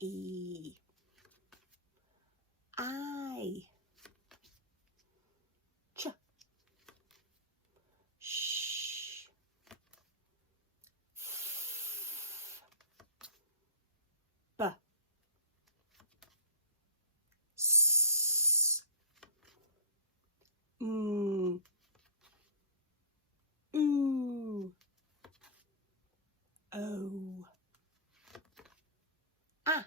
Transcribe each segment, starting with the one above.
E. I. Ch. Sh. B. S. Ooh. O. A.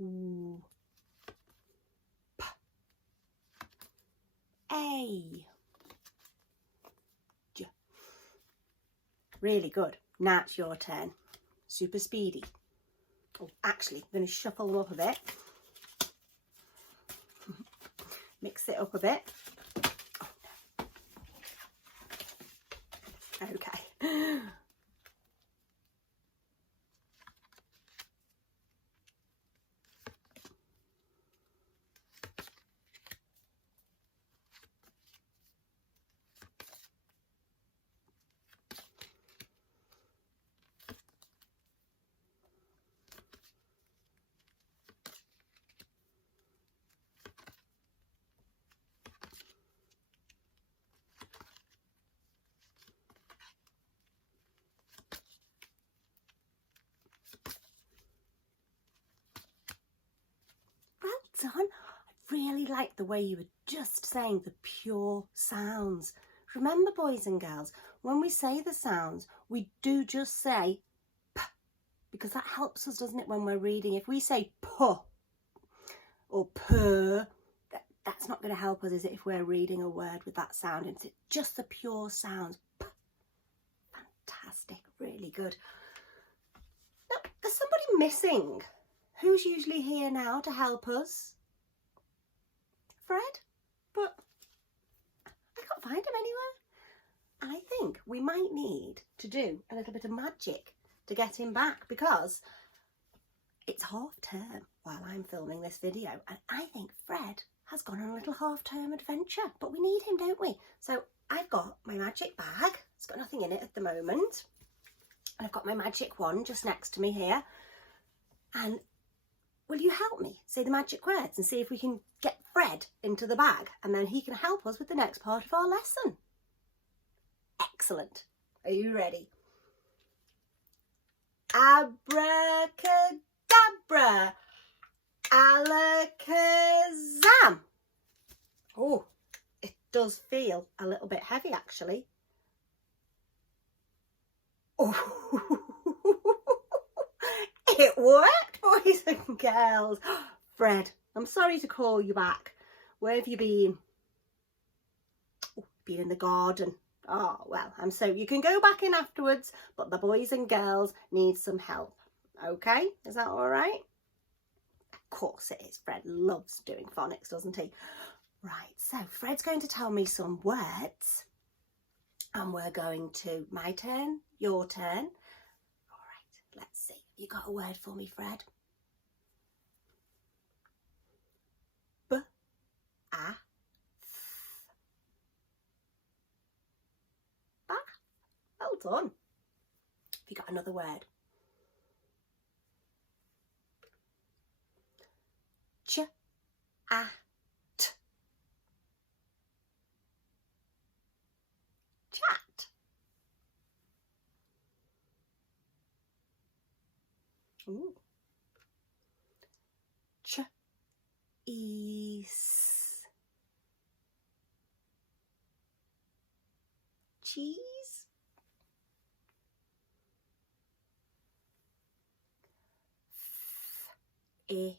Ooh. P. A. J. Really good. Now it's your turn. Super speedy. Oh, actually, I'm going to shuffle them up a bit. Mix it up a bit. Oh, no. Okay. Done. I really like the way you were just saying the pure sounds. Remember, boys and girls, when we say the sounds, we do just say p, because that helps us, doesn't it, when we're reading? If we say p or purr, that's not going to help us, is it, if we're reading a word with that sound? It's just the pure sounds. P. Fantastic, really good. Now, there's somebody missing. Who's usually here now to help us? Fred? But I can't find him anywhere. And I think we might need to do a little bit of magic to get him back, because it's half term while I'm filming this video, and I think Fred has gone on a little half term adventure, but we need him, don't we? So I've got my magic bag. It's got nothing in it at the moment. And I've got my magic wand just next to me here. And will you help me say the magic words and see if we can get Fred into the bag, and then he can help us with the next part of our lesson? Excellent. Are you ready? Abracadabra, alakazam. Oh, it does feel a little bit heavy, actually. Oh. It worked, boys and girls. Fred, I'm sorry to call you back. Where have you been? Oh, been in the garden. Oh, well, you can go back in afterwards, but the boys and girls need some help. Okay, is that all right? Of course it is. Fred loves doing phonics, doesn't he? Right, so Fred's going to tell me some words, and we're going to, my turn, your turn. All right, let's see. You got a word for me, Fred? B-A-Th. Bath. Well done. Have you got another word? Ch-A-T. Chat. Ooh. Cheese. Cheese. Thin.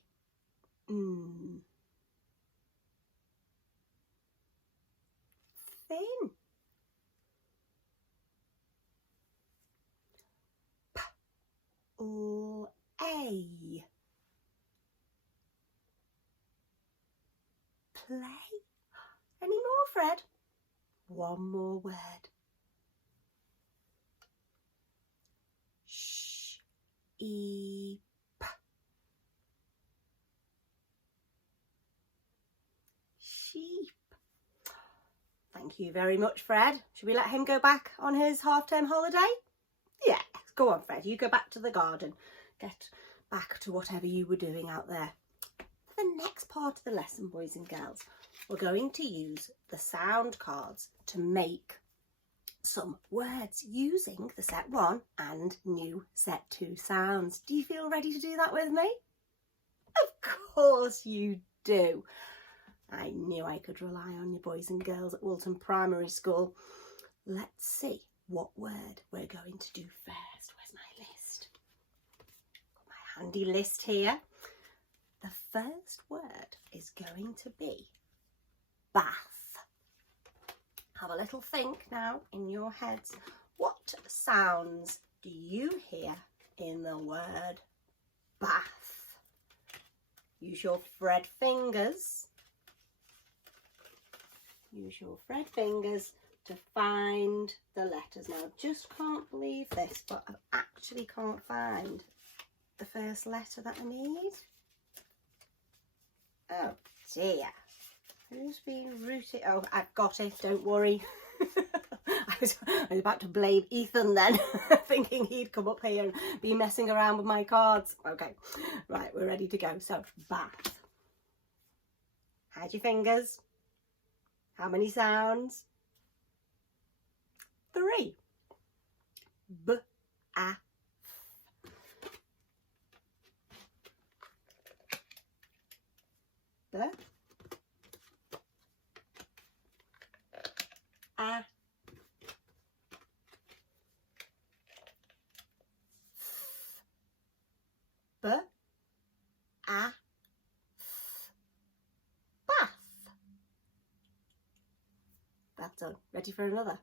Play. Play. Any more, Fred? One more word. Sheep. Sheep. Thank you very much, Fred. Should we let him go back on his half-term holiday? Yes. Go on, Fred, you go back to the garden. Get back to whatever you were doing out there. For the next part of the lesson, boys and girls, we're going to use the sound cards to make some words using the set 1 and new set 2 sounds. Do you feel ready to do that with me? Of course you do. I knew I could rely on you, boys and girls at Woolton Primary School. Let's see what word we're going to do first. Where's my list? Got my handy list here. The first word is going to be bath. Have a little think now in your heads. What sounds do you hear in the word bath? Use your Fred fingers. Use your Fred fingers to find the letters. Now, I just can't believe this, but I actually can't find the first letter that I need. Oh dear. Who's been rooted? Oh, I've got it, don't worry. I was about to blame Ethan then, thinking he'd come up here and be messing around with my cards. Okay, right, we're ready to go. So, bath. Hide your fingers. How many sounds? 3. B, A. B. A. B. A. Bath. That's done. Ready for another?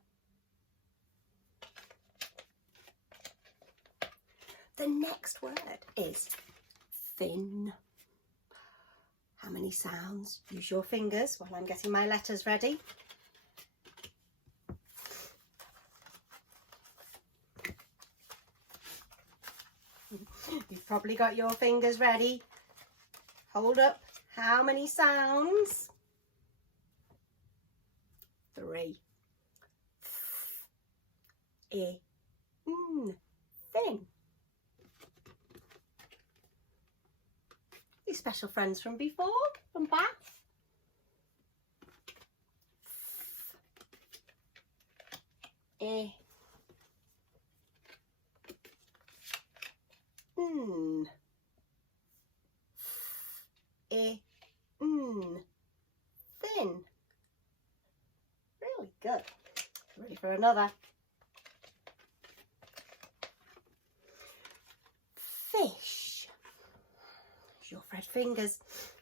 The next word is thin. How many sounds? Use your fingers while I'm getting my letters ready. You've probably got your fingers ready. Hold up. How many sounds? 3. Thin. These special friends from before, from Bath. Thin. Really good. Ready for another? Fish. Use your Fred fingers.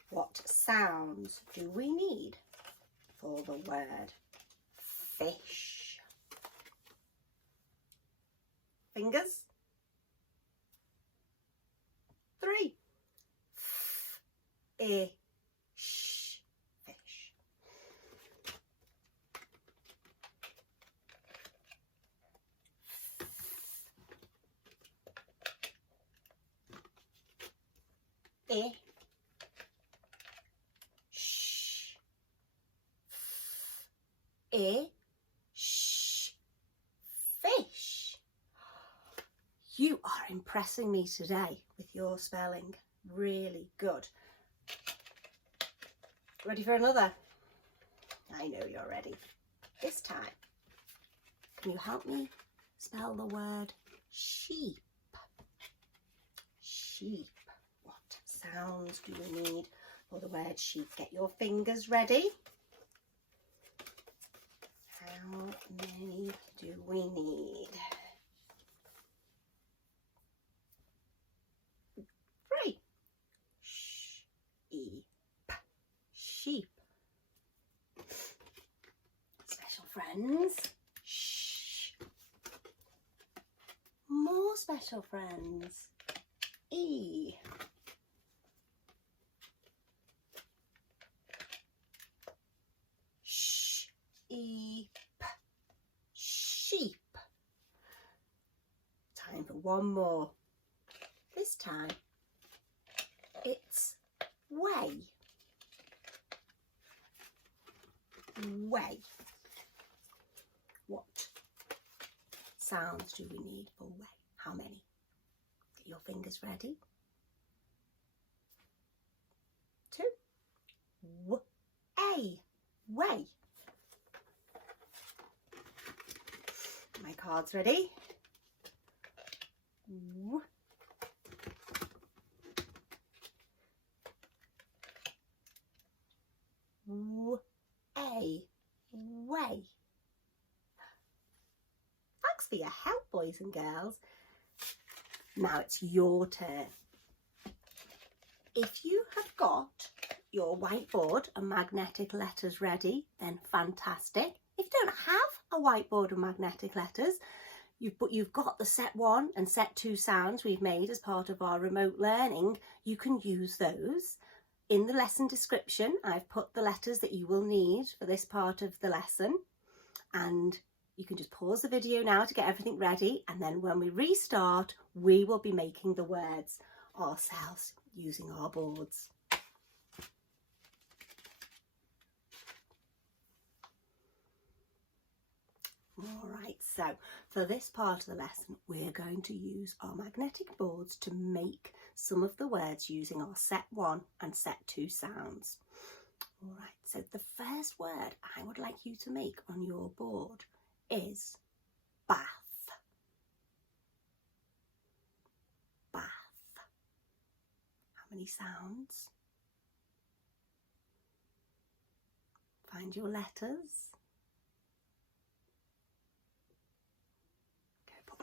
What sounds do we need for the word fish? Fingers. 3. Fish. Fish. You are impressing me today with your spelling. Really good. Ready for another? I know you're ready. This time, can you help me spell the word sheep? Sheep. What sounds do we need for the word sheep? Get your fingers ready. How many do we need? 3. Sheep. Special friends. Shh. More special friends. E. Sheep. Sheep. Time for one more. This time it's way. Way. What sounds do we need for way? How many? your fingers ready. 2. W-A, way. My card's ready. W. W-A, way. Thanks for your help, boys and girls. Now it's your turn. If you have got your whiteboard and magnetic letters ready, then fantastic. If you don't have a whiteboard and magnetic letters, you've got the set 1 and set 2 sounds we've made as part of our remote learning, you can use those. In the lesson description, I've put the letters that you will need for this part of the lesson, and you can just pause the video now to get everything ready, and then when we restart, we will be making the words ourselves using our boards. Alright, so for this part of the lesson, we're going to use our magnetic boards to make some of the words using our set 1 and set 2 sounds. Alright, so the first word I would like you to make on your board is bath. Bath. How many sounds? Find your letters.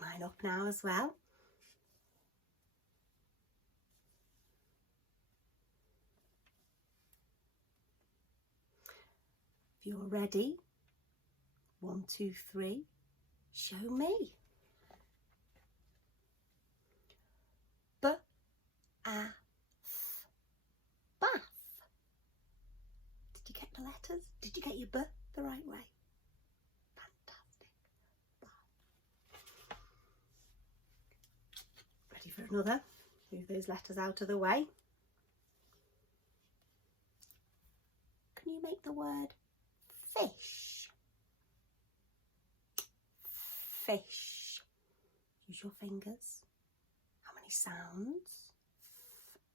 Mine up now as well. If you're ready, 1, 2, 3, show me. B-A-Th, bath. Did you get the letters? Did you get your B the right way? For another, move those letters out of the way. Can you make the word fish? Fish. Use your fingers. How many sounds?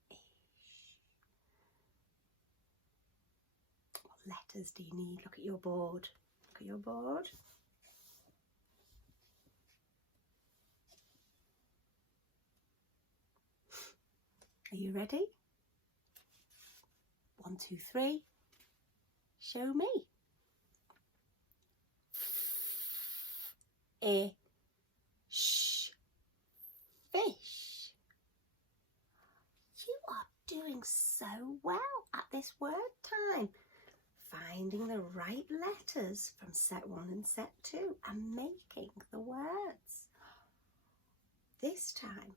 Fish. What letters do you need? Look at your board. Look at your board. Are you ready? 1, 2, 3. Show me. Fish. Fish. You are doing so well at this word time. Finding the right letters from set 1 and set 2 and making the words. This time,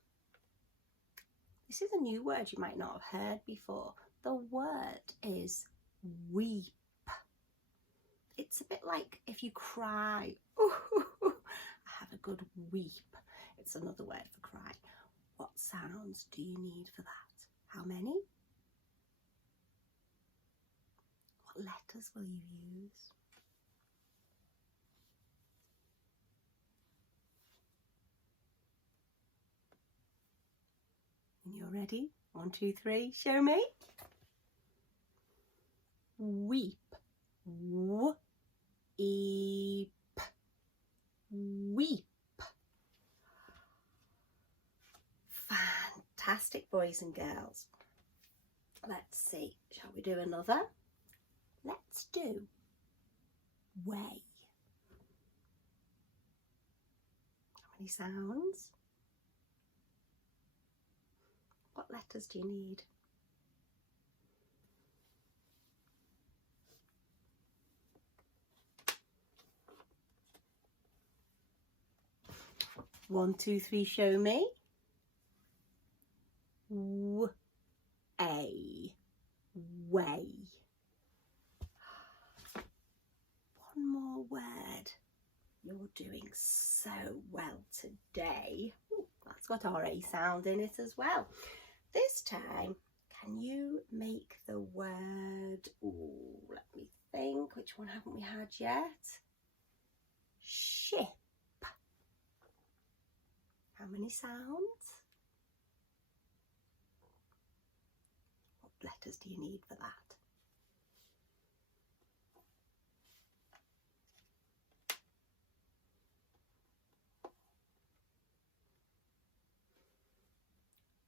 this is a new word you might not have heard before. The word is weep. It's a bit like if you cry. I have a good weep. It's another word for cry. What sounds do you need for that? How many? What letters will you use? When you're ready, 1, 2, 3, show me. Weep. W-E-P. Weep. Fantastic, boys and girls. Let's see, shall we do another? Let's do way. How many sounds? What letters do you need? One, two, three, show me. W-A. Way. One more word. You're doing so well today. Ooh, that's got our A sound in it as well. This time, can you make the word, let me think, which one haven't we had yet? Ship. How many sounds? letters do you need for that?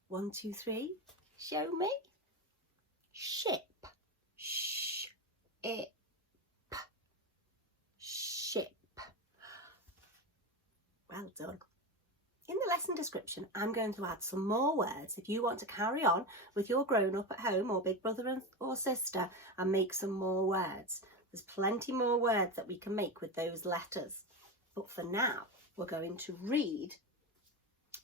One, two, three. Show me. Ship. Ship. Ship. Well done. In the lesson description, I'm going to add some more words if you want to carry on with your grown-up at home or big brother or sister and make some more words. There's plenty more words that we can make with those letters. But for now, we're going to read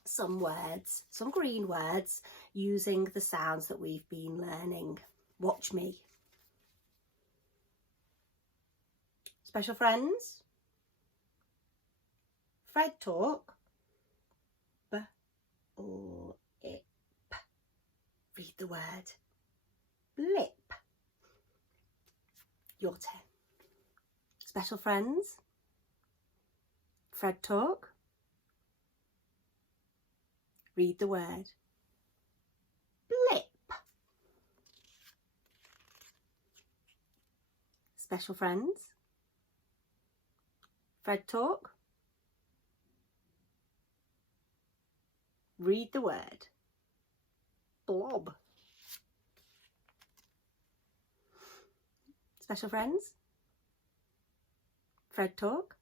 some words, some green words, using the sounds that we've been learning. Watch me. Special friends. Fred talk. B-l-i-p. Read the word. Blip. Your turn. Special friends. Fred talk. Read the word. Blip. Special friends. Fred talk. Read the word. Blob. Special friends. Fred talk.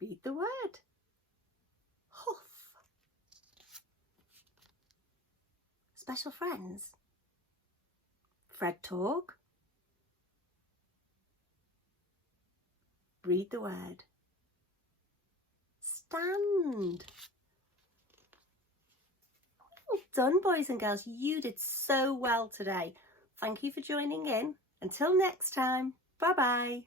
Read the word. Huff. Special friends. Fred talk. Read the word. Stand. Well done, boys and girls. You did so well today. Thank you for joining in. Until next time. Bye-bye.